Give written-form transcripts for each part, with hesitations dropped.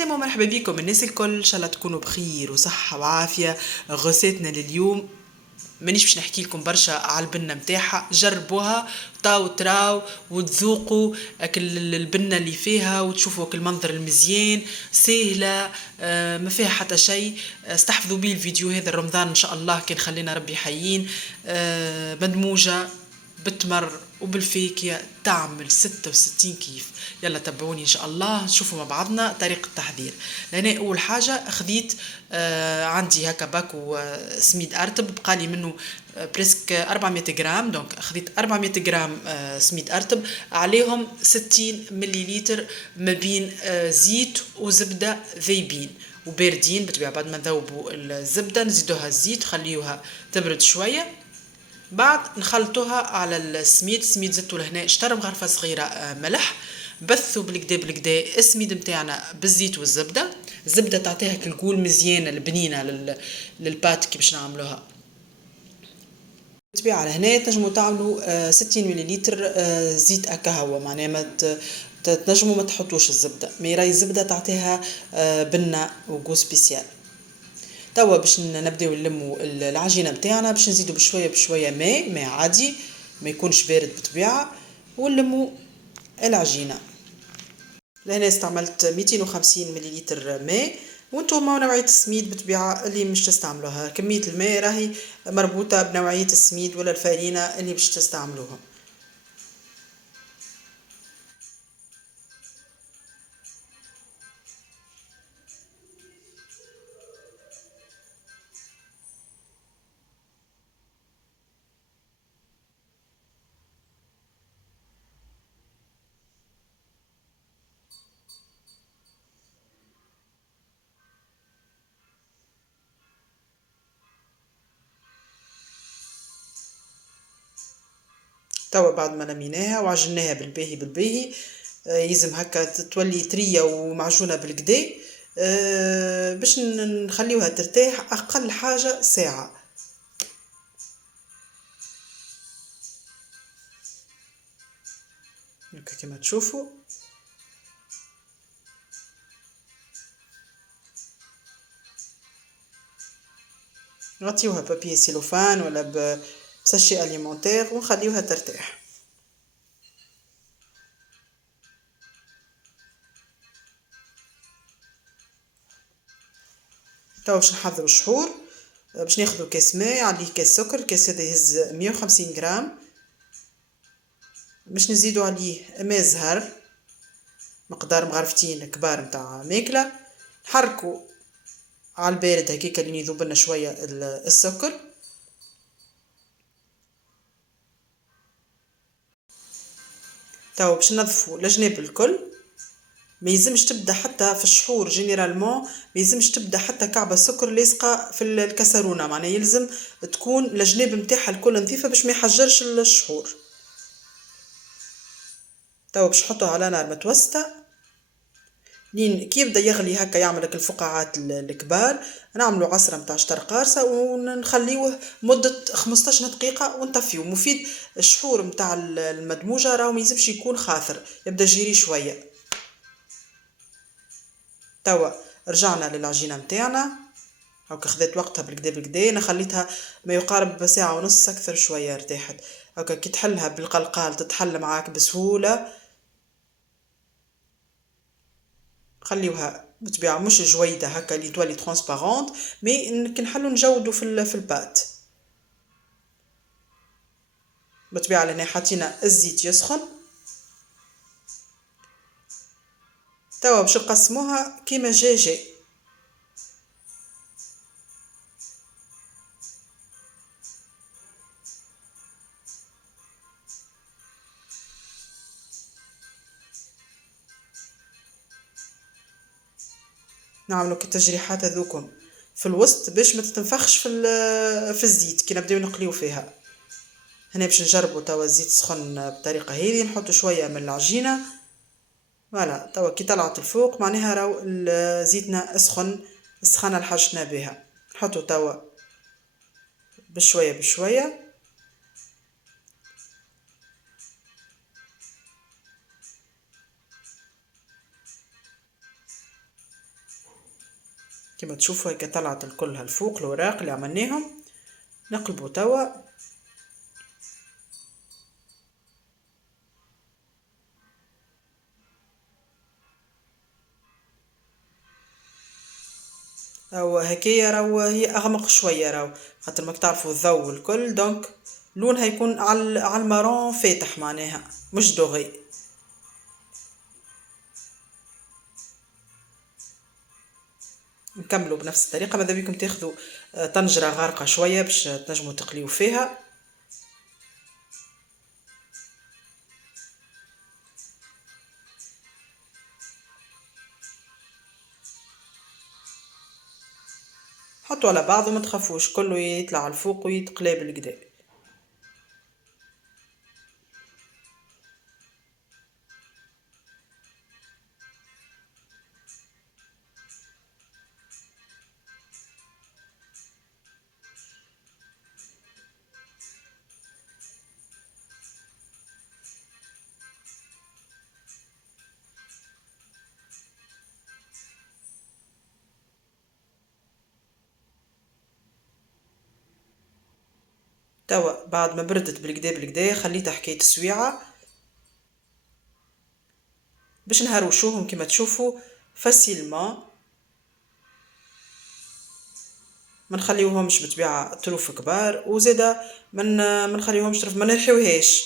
عسلامة ومرحبا بكم الناس الكل، ان شاء الله تكونوا بخير وصحة وعافية. غوصتنا لليوم مانيش باش نحكي لكم برشا على البنه متاعها، جربوها تراو وتذوقوا اكل البنه اللي فيها وتشوفوا اكل المنظر المزيان سهله. ما فيها حتى شيء. استحفظوا بيه الفيديو هذا رمضان ان شاء الله كان خلينا ربي حيين. مدموجه بالتمر وبالفاكهة تعمل 66 كيف. يلا تابعوني ان شاء الله نشوفوا مع بعضنا طريقة التحضير. لهنا اول حاجة خذيت عندي هكا باكو سميد ارتب بقالي منه بريسك 400 جرام. دونك خذيت 400 جرام سميد ارتب، عليهم 60 مليليتر ما بين زيت وزبدة ذايبين وباردين بالطبيعة. بعد ما نذوبوا الزبدة نزيدوها الزيت خليوها تبرد شوية، بعد نخلطوها على السميد زدتو لهنا شطر مغرفه صغيره ملح. بثوا بالكدا السميد نتاعنا بالزيت والزبده. الزبده تعطيها كالقول مزيانه البنينه للبات كي باش نعملوها. بالطبيعه لهنا تنجموا تعملوا 60 مليلتر زيت هكا معناها ما تنجموا ما تحطوش الزبده، مي راهي الزبده تعطيها بنه وغو سبيسيال. توا باش نبداو نلموا العجينه نتاعنا، باش نزيدوا بشويه ماء عادي ما يكونش بارد بالطبيعه، ونلموا العجينه. لهنا استعملت 250 مليلتر ماء، وانتم نوعيه السميد بالطبيعه اللي مش تستعملوها. كميه الماء راهي مربوطه بنوعيه السميد ولا الفارينه اللي باش تستعملوها. توا بعد ما لميناها وعجناها بالباهي يلزم هكا تولي طريه ومعجونه بالكدا. باش نخليوها ترتاح اقل حاجه ساعه. هكا كما تشوفوا. نغطيوها بابي سيلوفان ولا بساشي اليمونتير ونخليوها ترتاح. توا باش نحضروا الشحور. باش ناخذوا كاس ماء عليه كاس سكر، الكاس هذا يهز 150 غرام. باش نزيدوا عليه ماء زهر مقدار مغرفتين كبار متاع ماكله. نحركوا على البارد هكاك لين يذوب لنا شويه السكر. توا باش ننظفوا الجناب الكل. ما يلزمش تبدا حتى في الشحور جينيرالمون، ما يلزمش تبدا حتى كعبه سكر لاصقه في الكسرونه، معناها يلزم تكون الجناب نتاعها الكل نظيفه باش ما يحجرش الشحور. توا باش نحطوه على نار متوسطه لين كي يبدا يغلي هكا يعمل لك الفقاعات الكبار. نعملوا عصره نتاع شطر قارصه ونخليوه مده 15 دقيقه ونطفيوه. مفيد الشحور نتاع المدموجه راهو ما يلزمش يكون خاثر، يبدا جيري شويه. توا رجعنا للعجينه نتاعنا هاكا خذت وقتها بالكدا انا خليتها ما يقارب ساعه ونص اكثر شويه ارتاحت. هاكا كي تحلها بالقلقال تتحل معاك بسهوله. خليوها بالطبيعه مش جويده هكا اللي تولي ترانسبارونت، مي كي نحلو نجودو في البات. بالطبيعه لهنا حطينا الزيت يسخن. توا باش نقسموها كيما جاي. نعملو كالتجريحات هذوكم في الوسط باش ما تتنفخش في الزيت كي نبداو نقليو فيها. هنا باش نجربوا توا الزيت سخن بطريقه هذه، نحط شويه من العجينه. فوالا توا كي طلعت الفوق معناها راهو زيتنا سخن السخانه اللي حاجتنا بها. نحطو توا بشويه. كما تشوفوا هيك طلعت الكل هالفوق الوراق اللي عملناهم. نقلبوا توا. او هكايا راهو هي اغمق شويه راهو، خاطر ماك تعرفوا الضوء والكل، دونك لونها يكون على المارون فاتح معناها مش دوغي. نكملوا بنفس الطريقه. ماذا بيكم تاخذوا طنجره غارقه شويه باش تنجموا تقليوا فيها. حطوا على بعض وما تخافوش، كله يطلع على الفوق ويتقلى بالكدا. توا بعد ما بردت بالكدا بالكدا خليتها حكاية سويعة باش نهروشوهم كما تشوفوا فاسيلمون. ما نخليوهمش بطبيعة طروف كبار، وزادا ما نخليوهمش طروف، ما نرحيوهاش،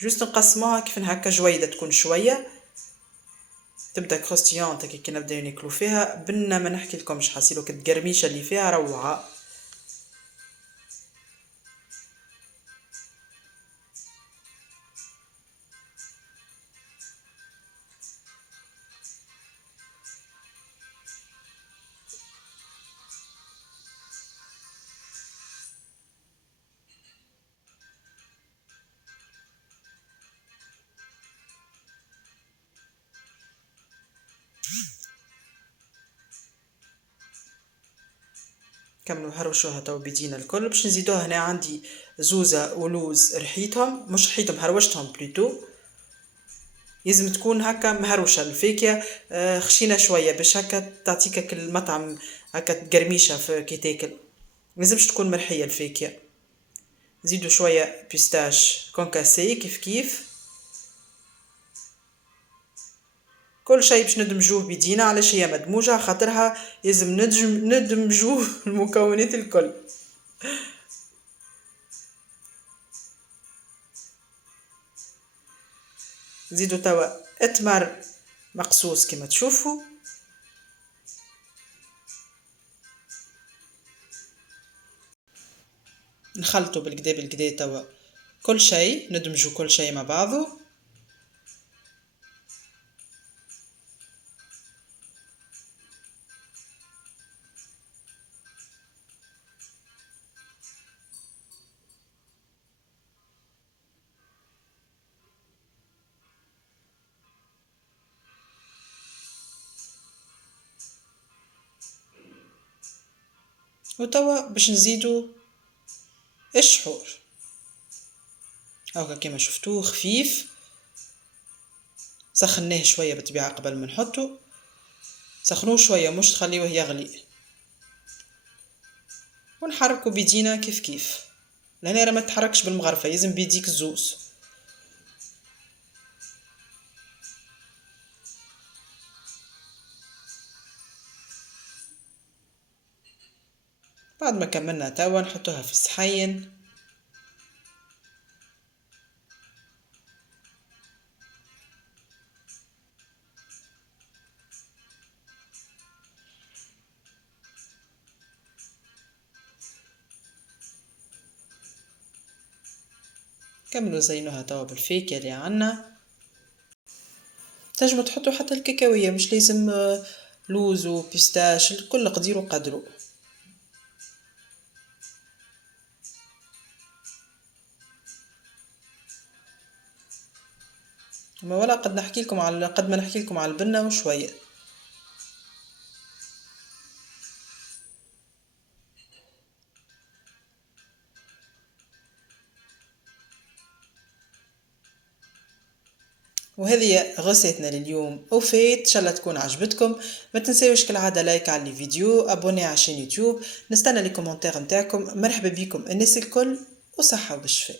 جوست نقسموها كيف هكا جويدة تكون شوية تبدا كروستيونت كي نبداو ناكلو فيها. بنا ما نحكي لكمش حاسيلو كتقرميشة اللي فيها روعة. كملوا هروشوها تو بيدينا الكل. باش نزيدوها هنا عندي زوزة ولوز رحيتهم، مش رحيتهم هروشتهم بلوتو. لازم تكون هكا مهروشة الفاكهة خشينة شوية باش هكا تعطيك هكا المطعم هكا تقرميشة في كي تاكل. ملازمش تكون مرحية الفاكهة. نزيدو شوية بيستاش كونكاسي كيف كيف. كل شيء باش ندمجوه بيدينا، علاش هي مدموجة خاطرها لازم ندمجوه المكونات الكل. نزيدو توا اتمر مقصوص كما تشوفوا. نخلطوا بالكدا بالكدا توا كل شيء، ندمجوا كل شيء مع بعضه. وتوا باش نزيدو الشحور هاكا كما شفتوه خفيف. سخناه شويه بالطبيعه قبل ما نحطو، سخنوه شويه مش تخليوه يغلي. ونحركو بيدينا كيف كيف. لهنا راه ما تحركش بالمغرفه، لازم بيديك الزوز. بعد ما كملنا توا نحطوها في الصحين. كملوا زينوها توا بالفاكهة اللي عنا. تنجموا تحطوا حتى الكاكاوية، مش لازم لوز وبيستاش، الكل قدير وقدروا. اما ولا قد نحكي لكم على قد ما نحكي لكم على البنة وشوية. وهذه غوصتنا لليوم وفات ان شاء الله تكون عجبتكم. ما تنساوش كالعاده لايك على الفيديو، ابوني على شين يوتيوب، نستنى لي كومنتير نتاعكم. مرحبا بكم الناس الكل وصحه وبالشفاء.